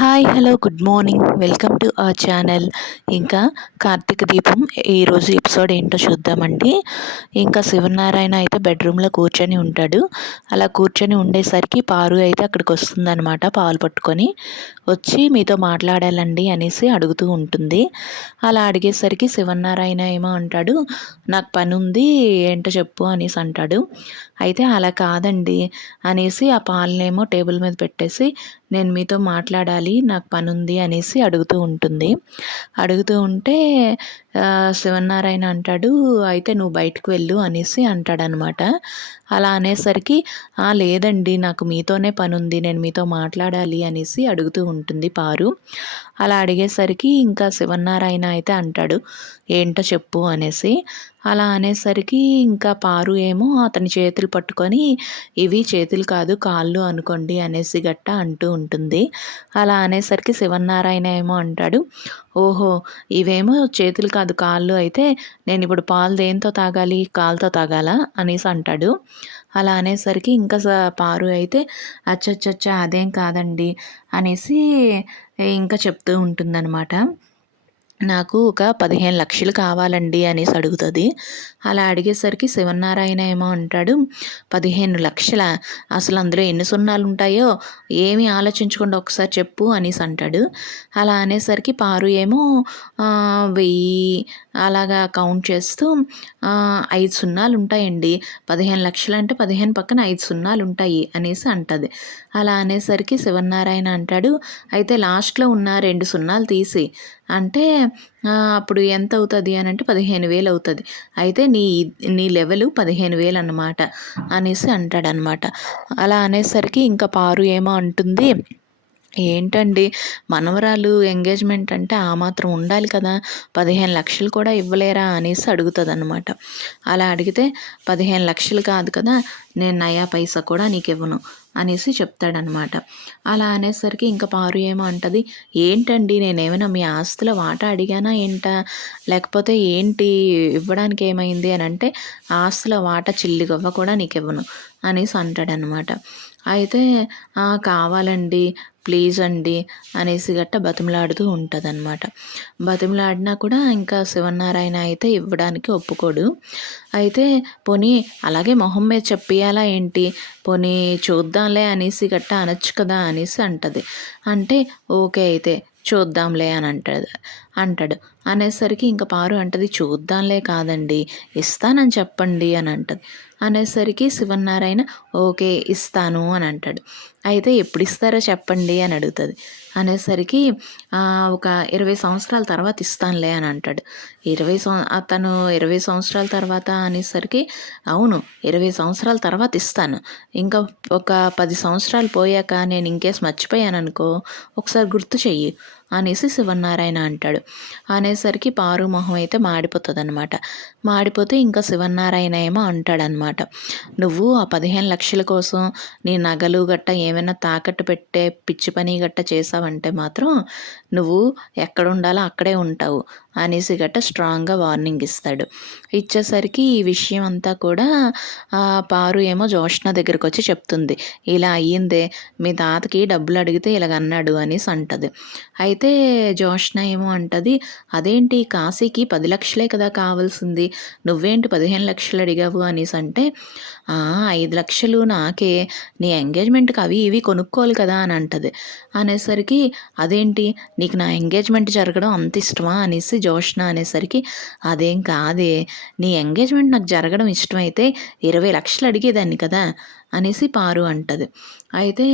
Hi hello good morning welcome to our channel. ఇంకా కార్తీక దీపం ఈరోజు ఎపిసోడ్ ఏంటో చూద్దామండి. ఇంకా శివనారాయణ అయితే బెడ్రూమ్లో కూర్చొని ఉంటాడు. అలా కూర్చొని ఉండేసరికి పారు అయితే అక్కడికి వస్తుందన్నమాట. పాలు పట్టుకొని వచ్చి మీతో మాట్లాడాలండి అనేసి అడుగుతూ ఉంటుంది. అలా అడిగేసరికి శివనారాయణ ఏమో అంటాడు, నాకు పని ఉంది ఏంటో చెప్పు అనేసి అంటాడు. అయితే అలా కాదండి అనేసి ఆ పాలనేమో టేబుల్ మీద పెట్టేసి, నేను మీతో మాట్లాడాలి నాకు పని ఉంది అనేసి అడుగుతూ ఉంటుంది. అడుగుతూ ఉంటే శివనారాయణ అంటాడు, అయితే నువ్వు బయటకు వెళ్ళు అనేసి అంటాడనమాట. అలా అనేసరికి లేదండి నాకు మీతోనే పని ఉంది, నేను మీతో మాట్లాడాలి అనేసి అడుగుతూ ఉంటుంది పారు. అలా అడిగేసరికి ఇంకా శివనారాయణ అయితే అంటాడు, ఏంటో చెప్పు అనేసి. అలా అనేసరికి ఇంకా పారు ఏమో అతని చేతులు పట్టుకొని, ఇవి చేతులు కాదు కాళ్ళు అనుకోండి అనేసి గట్ట అంటూ ఉంటుంది. అలా అనేసరికి శివనారాయణ ఏమో అంటాడు, ఓహో ఇవేమో చేతులు కాదు కాళ్ళు అయితే నేను ఇప్పుడు పాలు దేంతో తాగాలి, కాలుతో తాగాలా అనేసి అంటాడు. అలా అనేసరికి ఇంకా పారు అయితే అచ్చచ్చచ్చా అదేం కాదండి అనేసి ఇంకా చెప్తూ ఉంటుందన్నమాట. నాకు ఒక 15,00,000 కావాలండి అనేసి అడుగుతుంది. అలా అడిగేసరికి శివనారాయణ ఏమో అంటాడు, 15,00,000 అసలు అందులో ఎన్ని సున్నాలు ఉంటాయో ఏమీ ఆలోచించకుండా ఒకసారి చెప్పు అనేసి అంటాడు. అలా అనేసరికి పారు ఏమో 1000 అలాగా కౌంట్ చేస్తూ 5 సున్నాలు ఉంటాయండి, 15,00,000 అంటే 15 పక్కన 5 సున్నాలు ఉంటాయి అనేసి అంటది. అలా అనేసరికి శివనారాయణ అంటాడు, అయితే లాస్ట్లో ఉన్న 2 సున్నాలు తీసి అంటే అప్పుడు ఎంత అవుతుంది అని అంటే 15,000 అవుతుంది, అయితే నీ నీ లెవెల్ 15,000 అన్నమాట అనేసి అంటాడనమాట. అలా అనేసరికి ఇంకా పారు ఏమో అంటుంది, ఏంటండి మనవరాలు ఎంగేజ్మెంట్ అంటే ఆ మాత్రం ఉండాలి కదా, 15,00,000 కూడా ఇవ్వలేరా అనేసి అడుగుతుంది అనమాట. అలా అడిగితే 15,00,000 కాదు కదా, నేను నయా పైసా కూడా నీకు ఇవ్వను అనేసి చెప్తాడనమాట. అలా అనేసరికి ఇంకా పారు ఏమో అంటది, ఏంటండి నేనేమైనా మీ ఆస్తుల వాటా అడిగానా ఏంటా, లేకపోతే ఏంటి ఇవ్వడానికి ఏమైంది అని అంటే, ఆస్తుల వాటా చిల్లిగవ్వ కూడా నీకు ఇవ్వను అనేసి అంటాడనమాట. అయితే కావాలండి ప్లీజ్ అండి అనేసి గట్ట బతిమలాడుతూ ఉంటుందన్నమాట. బతిమలాడినా కూడా ఇంకా శివనారాయణ అయితే ఇవ్వడానికి ఒప్పుకోడు. అయితే పోనీ అలాగే మొహం మీద చెప్పియాలా ఏంటి, పోనీ చూద్దాంలే అనేసి గట్ట అనొచ్చు కదా అనేసి అంటది. అంటే ఓకే అయితే చూద్దాంలే అని అంటాడు. అనేసరికి ఇంకా పారు అంటది, చూద్దాంలే కాదండి ఇస్తానని చెప్పండి అని అంటది. అనేసరికి శివనారాయణ ఓకే ఇస్తాను అని అంటాడు. అయితే ఎప్పుడు ఇస్తారో చెప్పండి అని అడుగుతుంది. అనేసరికి ఒక 20 సంవత్సరాల తర్వాత ఇస్తానులే అని అంటాడు. అతను 20 సంవత్సరాల తర్వాత అనేసరికి అవును 20 సంవత్సరాల తర్వాత ఇస్తాను, ఇంకా ఒక 10 సంవత్సరాలు పోయాక నేను ఇంకేసి మర్చిపోయాను అనుకో ఒకసారి గుర్తు చెయ్యి అనేసి శివనారాయణ అంటాడు. అనేసరికి పారు మొహం అయితే మాడిపోతుంది అనమాట. మాడిపోతే ఇంకా శివనారాయణ ఏమో అంటాడనమాట, నువ్వు ఆ 15,00,000 కోసం నీ నగలు గట్ట ఏమైనా తాకట్టు పెట్టే పిచ్చి పని గట్ట చేసావంటే మాత్రం నువ్వు ఎక్కడ ఉండాలో అక్కడే ఉంటావు అనేసి గట్ట స్ట్రాంగ్గా వార్నింగ్ ఇస్తాడు. ఇచ్చేసరికి ఈ విషయం అంతా కూడా పారు ఏమో జోష్న దగ్గరికి వచ్చి చెప్తుంది, ఇలా అయ్యిందే మీ తాతకి డబ్బులు అడిగితే ఇలాగ అన్నాడు అనేసి అంటది. అయితే జోష్న ఏమో అంటది, అదేంటి కాశీకి 10,00,000 కదా కావాల్సింది, నువ్వేంటి 15,00,000 అడిగావు అనేసి అంటే, 5,00,000 నాకే, నీ ఎంగేజ్మెంట్కి అవి ఇవి కొనుక్కోవాలి కదా అని అంటది. అనేసరికి అదేంటి నీకు నా ఎంగేజ్మెంట్ జరగడం అంత ఇష్టమా అనేసి జోష్న అనేసరికి, అదేం కాదే నీ ఎంగేజ్మెంట్ నాకు జరగడం ఇష్టమైతే 20,00,000 అడిగేదాన్ని కదా అనేసి పారు అంటది. అయితే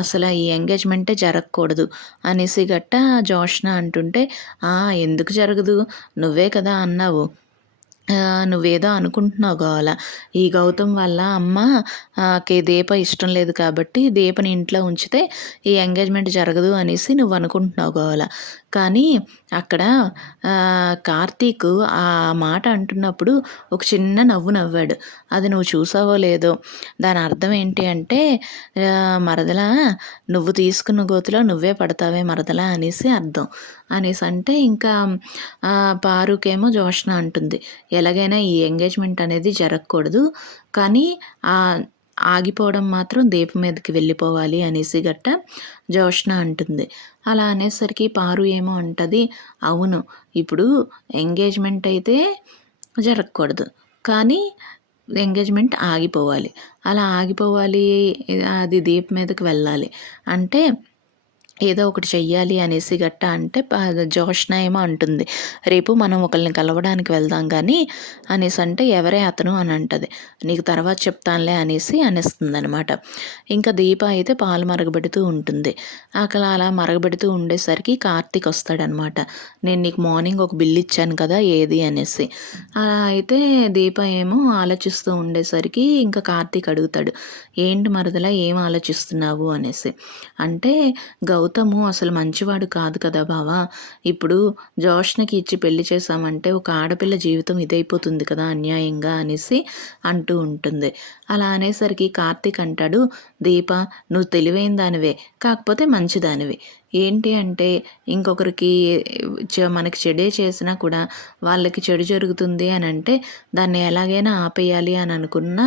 అసలు ఈ ఎంగేజ్మెంటే జరగకూడదు అనేసి గట్ట జోష్న అంటుంటే, ఎందుకు జరగదు, నువ్వే కదా అన్నావు, నువ్వేదో అనుకుంటున్నావు గోల, ఈ గౌతమ్ వల్ల అమ్మకి దీప ఇష్టం లేదు కాబట్టి దీపని ఇంట్లో ఉంచితే ఈ ఎంగేజ్మెంట్ జరగదు అనేసి నువ్వు అనుకుంటున్నావు గోల, కానీ అక్కడ కార్తీక్ ఆ మాట అంటున్నప్పుడు ఒక చిన్న నవ్వు నవ్వాడు, అది నువ్వు చూసావో లేదో, దాని అర్థం ఏంటి అంటే మరదలా నువ్వు తీసుకున్న గోతిలో నువ్వే పడతావే మరదలా అనేసి అర్థం అనేసి అంటే, ఇంకా పారుకేమో జోష్న అంటుంది, ఎలాగైనా ఈ ఎంగేజ్మెంట్ అనేది జరగకూడదు, కానీ ఆగిపోవడం మాత్రం దీపం మీదకి వెళ్ళిపోవాలి అనేసి గట్ట జోష్న అంటుంది. అలా అనేసరికి పారు ఏమో అంటది, అవును ఇప్పుడు ఎంగేజ్మెంట్ అయితే జరగకూడదు, కానీ ఎంగేజ్మెంట్ ఆగిపోవాలి. అలా ఆగిపోవాలి, అది దీపం మీదకి వెళ్ళాలి అంటే ఏదో ఒకటి చెయ్యాలి అనేసి గట్ట అంటే జోష్న ఏమో అంటుంది, రేపు మనం ఒకరిని కలవడానికి వెళ్దాం కానీ అనేసి అంటే ఎవరే అతను అని అంటది. నీకు తర్వాత చెప్తానులే అనేసి అనేస్తుంది అనమాట. ఇంకా దీప అయితే పాలు మరగబెడుతూ ఉంటుంది. అలా మరగబెడుతూ ఉండేసరికి కార్తీక్ వస్తాడనమాట. నేను నీకు మార్నింగ్ ఒక బిల్ ఇచ్చాను కదా ఏది అనేసి. అలా అయితే దీప ఏమో ఆలోచిస్తూ ఉండేసరికి ఇంకా కార్తీక్ అడుగుతాడు, ఏంటి మరదలా ఏం ఆలోచిస్తున్నావు అనేసి. అంటే గౌతము అసలు మంచివాడు కాదు కదా బావా, ఇప్పుడు జోష్నకి ఇచ్చి పెళ్లి చేశామంటే ఒక ఆడపిల్ల జీవితం ఇదైపోతుంది కదా అన్యాయంగా అనేసి అంటూ ఉంటుంది. అలా అనేసరికి కార్తీక్ అంటాడు, దీప నువ్వు తెలివైన దానివే, కాకపోతే మంచిదానివి. ఏంటి అంటే ఇంకొకరికి మనకి చెడే చేసినా కూడా వాళ్ళకి చెడు జరుగుతుంది అని అంటే దాన్ని ఎలాగైనా ఆపేయాలి అని అనుకున్నా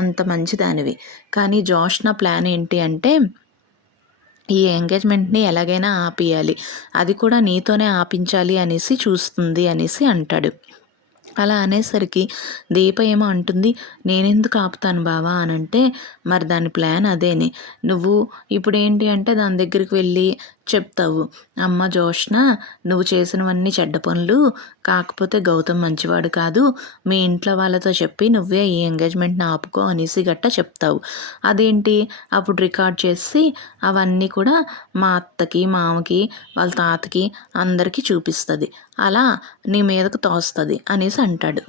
అంత మంచిదానివి. కానీ జోష్న ప్లాన్ ఏంటి అంటే ఈ ఎంగేజ్మెంట్ని ఎలాగైనా ఆపేయాలి, అది కూడా నీతోనే ఆపించాలి అనేసి చూస్తుంది అనేసి అంటాడు. అలా అనేసరికి దీప ఏమో అంటుంది, నేనెందుకు ఆపుతాను బావా అని అంటే, మరి దాని ప్లాన్ అదేని, నువ్వు ఇప్పుడు ఏంటి అంటే దాని దగ్గరికి వెళ్ళి చెప్తావు, అమ్మ జోష్న నువ్వు చేసినవన్నీ చెడ్డ పనులు, కాకపోతే గౌతమ్ మంచివాడు కాదు, మీ ఇంట్లో వాళ్ళతో చెప్పి నువ్వే ఈ ఎంగేజ్మెంట్ని ఆపుకో అనేసి గట్ట చెప్తావు. అదేంటి అప్పుడు రికార్డ్ చేసి అవన్నీ కూడా మా అత్తకి మామకి వాళ్ళ తాతకి అందరికీ చూపిస్తుంది, అలా నీ మీదకు తోస్తుంది అనేసి అంటాడు.